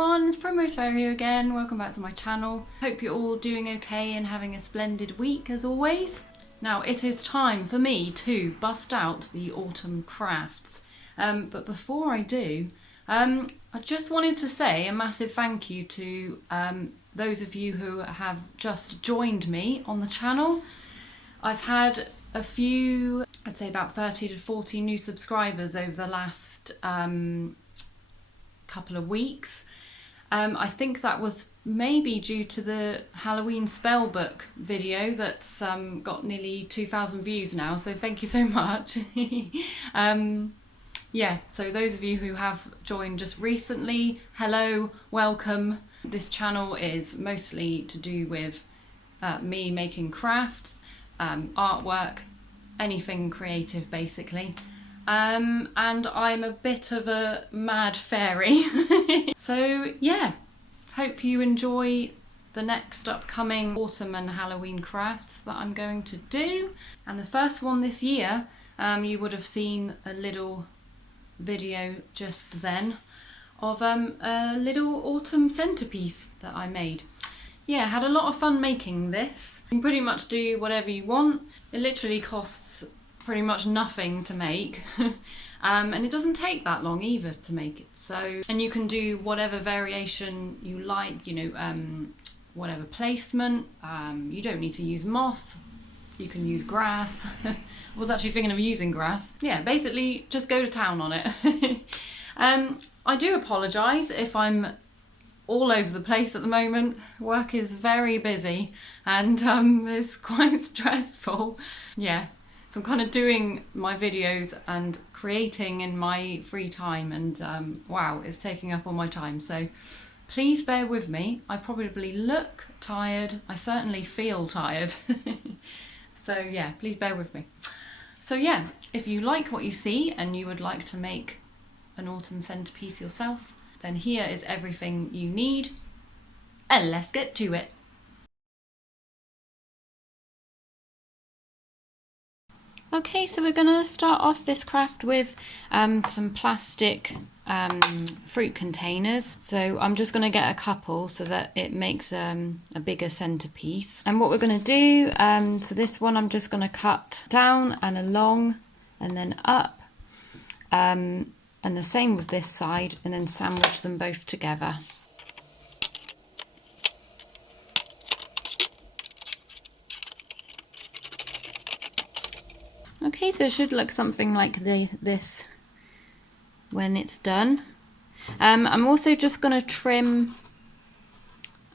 everyone, it's Primrose Fairy here again. Welcome back to my channel. Hope you're all doing okay and having a splendid week as always. Now it is time for me to bust out the autumn crafts. But before I do, I just wanted to say a massive thank you to those of you who have just joined me on the channel. I've had a few, I'd say about 30 to 40 new subscribers over the last couple of weeks. I think that was maybe due to the Halloween spellbook video that's got nearly 2,000 views now, so thank you so much. Yeah, so those of you who have joined just recently, hello, welcome. This channel is mostly to do with me making crafts, artwork, anything creative basically. And I'm a bit of a mad fairy. So yeah, hope you enjoy the next upcoming autumn and Halloween crafts that I'm going to do. And the first one this year, you would have seen a little video just then of a little autumn centerpiece that I made. Yeah, had a lot of fun making this. You can pretty much do whatever you want. It literally costs pretty much nothing to make. And it doesn't take that long either to make it. So, and you can do whatever variation you like, you know, whatever placement. You don't need to use moss. You can use grass. I was actually thinking of using grass. Yeah, basically just go to town on it. I do apologise if I'm all over the place at the moment. Work is very busy and it's quite stressful. Yeah, so I'm kind of doing my videos and creating in my free time, and wow, it's taking up all my time. So please bear with me. I probably look tired. I certainly feel tired. So yeah, please bear with me. So yeah, if you like what you see and you would like to make an autumn centerpiece yourself, then here is everything you need, and let's get to it. Okay, so we're going to start off this craft with some plastic fruit containers. So I'm just going to get a couple so that it makes a bigger centerpiece. And what we're going to do, so this one I'm just going to cut down and along and then up. And the same with this side, and then sandwich them both together. Okay, so it should look something like this when it's done. I'm also just going to trim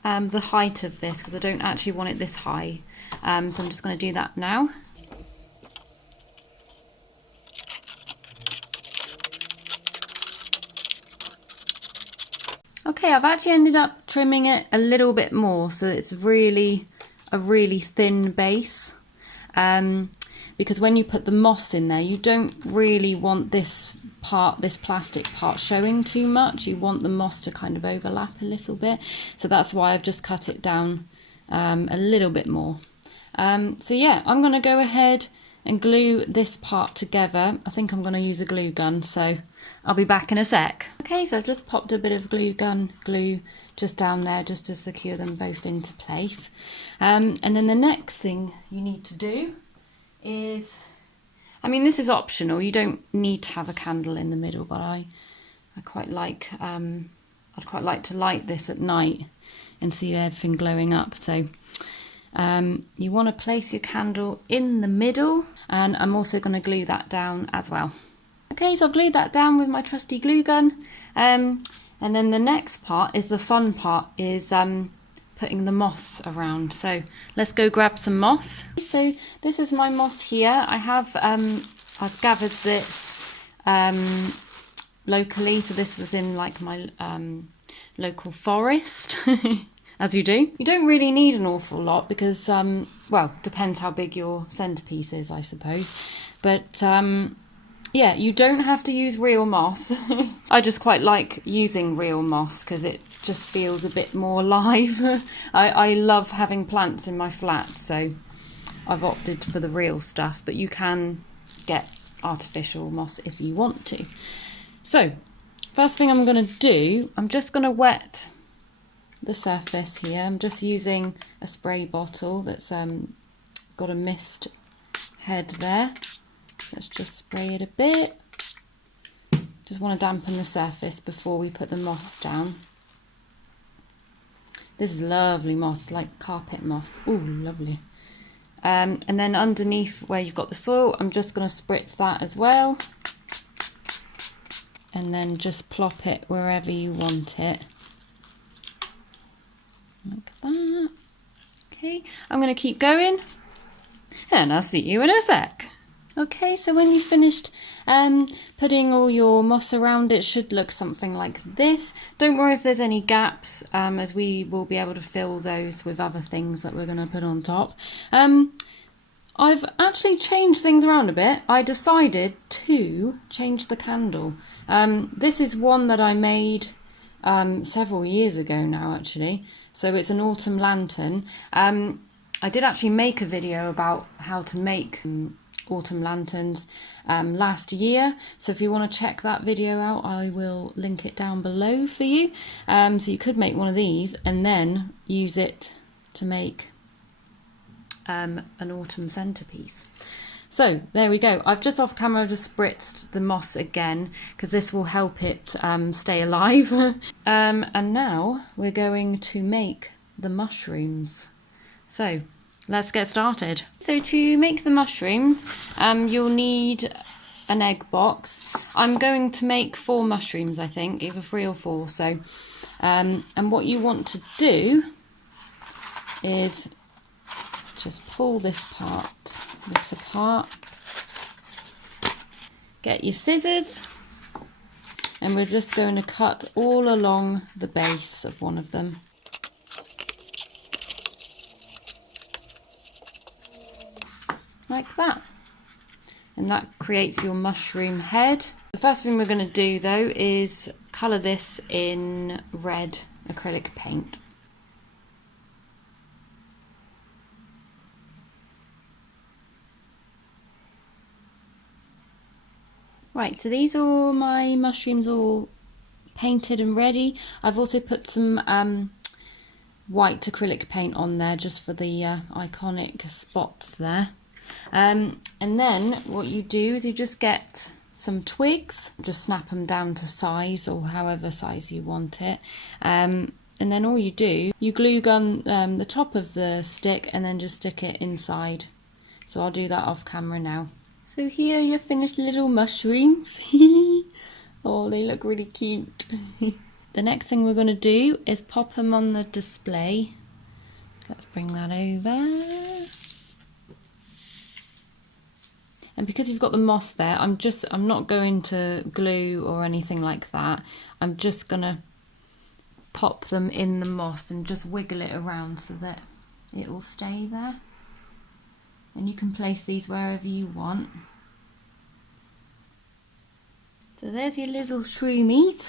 the height of this because I don't actually want it this high. So I'm just going to do that now. Okay, I've actually ended up trimming it a little bit more so it's really a really thin base. Because when you put the moss in there, you don't really want this part, this plastic part, showing too much. You want the moss to kind of overlap a little bit. So that's why I've just cut it down a little bit more. So yeah, I'm going to go ahead and glue this part together. I think I'm going to use a glue gun, so I'll be back in a sec. Okay, so I've just popped a bit of glue just down there just to secure them both into place. And then the next thing you need to do is, I mean, this is optional, you don't need to have a candle in the middle, but I quite like, I'd quite like to light this at night and see everything glowing up. So you want to place your candle in the middle, and I'm also going to glue that down as well. Okay, so I've glued that down with my trusty glue gun, and then the next part is the fun part, is putting the moss around. So let's go grab some moss. So this is my moss here. I have I've gathered this locally, so this was in like my local forest. As you do. You don't really need an awful lot because well, depends how big your centerpiece is, I suppose, but yeah, you don't have to use real moss. I just quite like using real moss because it just feels a bit more alive. I love having plants in my flat, so I've opted for the real stuff, but you can get artificial moss if you want to. So First thing I'm going to do, I'm just going to wet the surface here. I'm just using a spray bottle that's got a mist head there. Let's just spray it a bit. Just want to dampen the surface before we put the moss down. This is lovely moss, like carpet moss. Ooh, lovely. And then underneath where you've got the soil, I'm just going to spritz that as well. And then just plop it wherever you want it. Like that. Okay, I'm going to keep going. And I'll see you in a sec. Okay, so when you've finished putting all your moss around, it should look something like this. Don't worry if there's any gaps, as we will be able to fill those with other things that we're going to put on top. I've actually changed things around a bit. I decided to change the candle. This is one that I made several years ago now, actually. So it's an autumn lantern. I did actually make a video about how to make autumn lanterns last year, so if you want to check that video out, I will link it down below for you. So you could make one of these and then use it to make an autumn centerpiece. So there we go. I've just off camera just spritzed the moss again because this will help it stay alive. And now we're going to make the mushrooms. So let's get started. So to make the mushrooms, you'll need an egg box. I'm going to make 4 mushrooms, I think, either 3 or 4. So, and what you want to do is just pull this apart. Get your scissors, and we're just going to cut all along the base of one of them. Like that. And that creates your mushroom head. The first thing we're going to do though is colour this in red acrylic paint. Right, so these are my mushrooms all painted and ready. I've also put some white acrylic paint on there just for the iconic spots there. And then what you do is you just get some twigs, just snap them down to size or however size you want it. And then all you do, you glue gun the top of the stick and then just stick it inside. So I'll do that off camera now. So here are your finished little mushrooms. Oh, they look really cute. The next thing we're going to do is pop them on the display. Let's bring that over. And because you've got the moss there, I'm not going to glue or anything like that. I'm just going to pop them in the moss and just wiggle it around so that it will stay there. And you can place these wherever you want. So there's your little shroomies.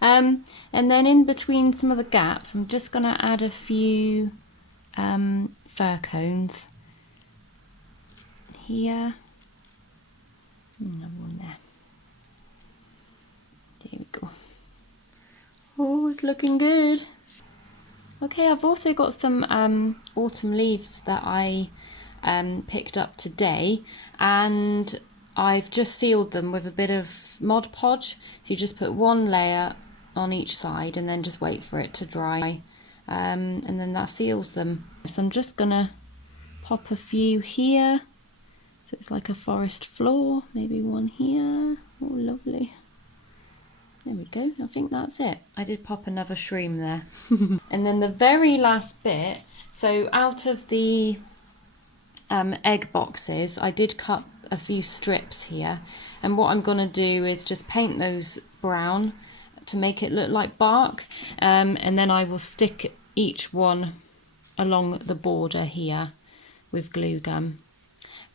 And then in between some of the gaps, I'm just going to add a few fir cones. Here. Another one there. There we go. Oh, it's looking good. Okay, I've also got some autumn leaves that I picked up today, and I've just sealed them with a bit of Mod Podge. So you just put one layer on each side and then just wait for it to dry, and then that seals them. So I'm just gonna pop a few here, so it's like a forest floor. Maybe one here. Oh, lovely. There we go, I think that's it. I did pop another shroom there. And then the very last bit, so out of the egg boxes, I did cut a few strips here. And what I'm gonna do is just paint those brown to make it look like bark. And then I will stick each one along the border here with glue gum.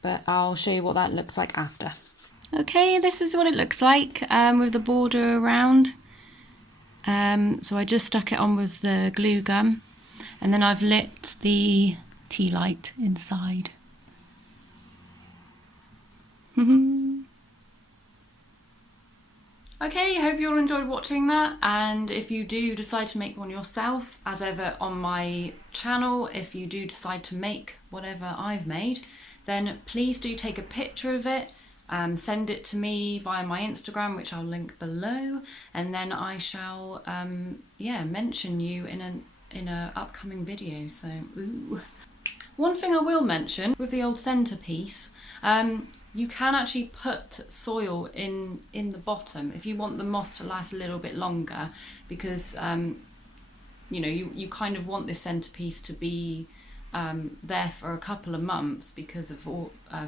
But I'll show you what that looks like after. Okay, this is what it looks like with the border around. So I just stuck it on with the glue gum, and then I've lit the tea light inside. Okay, hope you all enjoyed watching that, and if you do decide to make one yourself, as ever on my channel, if you do decide to make whatever I've made, then please do take a picture of it, send it to me via my Instagram, which I'll link below, and then I shall mention you in an upcoming video. So ooh. One thing I will mention with the old centrepiece, you can actually put soil in the bottom if you want the moss to last a little bit longer, because you kind of want this centrepiece to be there for a couple of months because of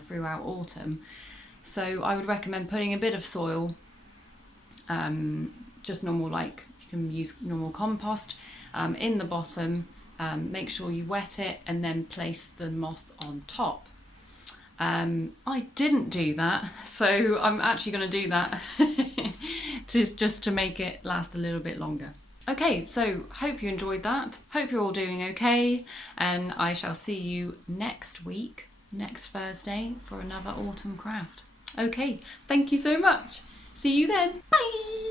throughout autumn. So I would recommend putting a bit of soil, just normal, like you can use normal compost, in the bottom. Make sure you wet it and then place the moss on top. I didn't do that, so I'm actually going to do that just to make it last a little bit longer. Okay, so hope you enjoyed that. Hope you're all doing okay, and I shall see you next week, next Thursday, for another autumn craft. Okay, thank you so much. See you then. Bye!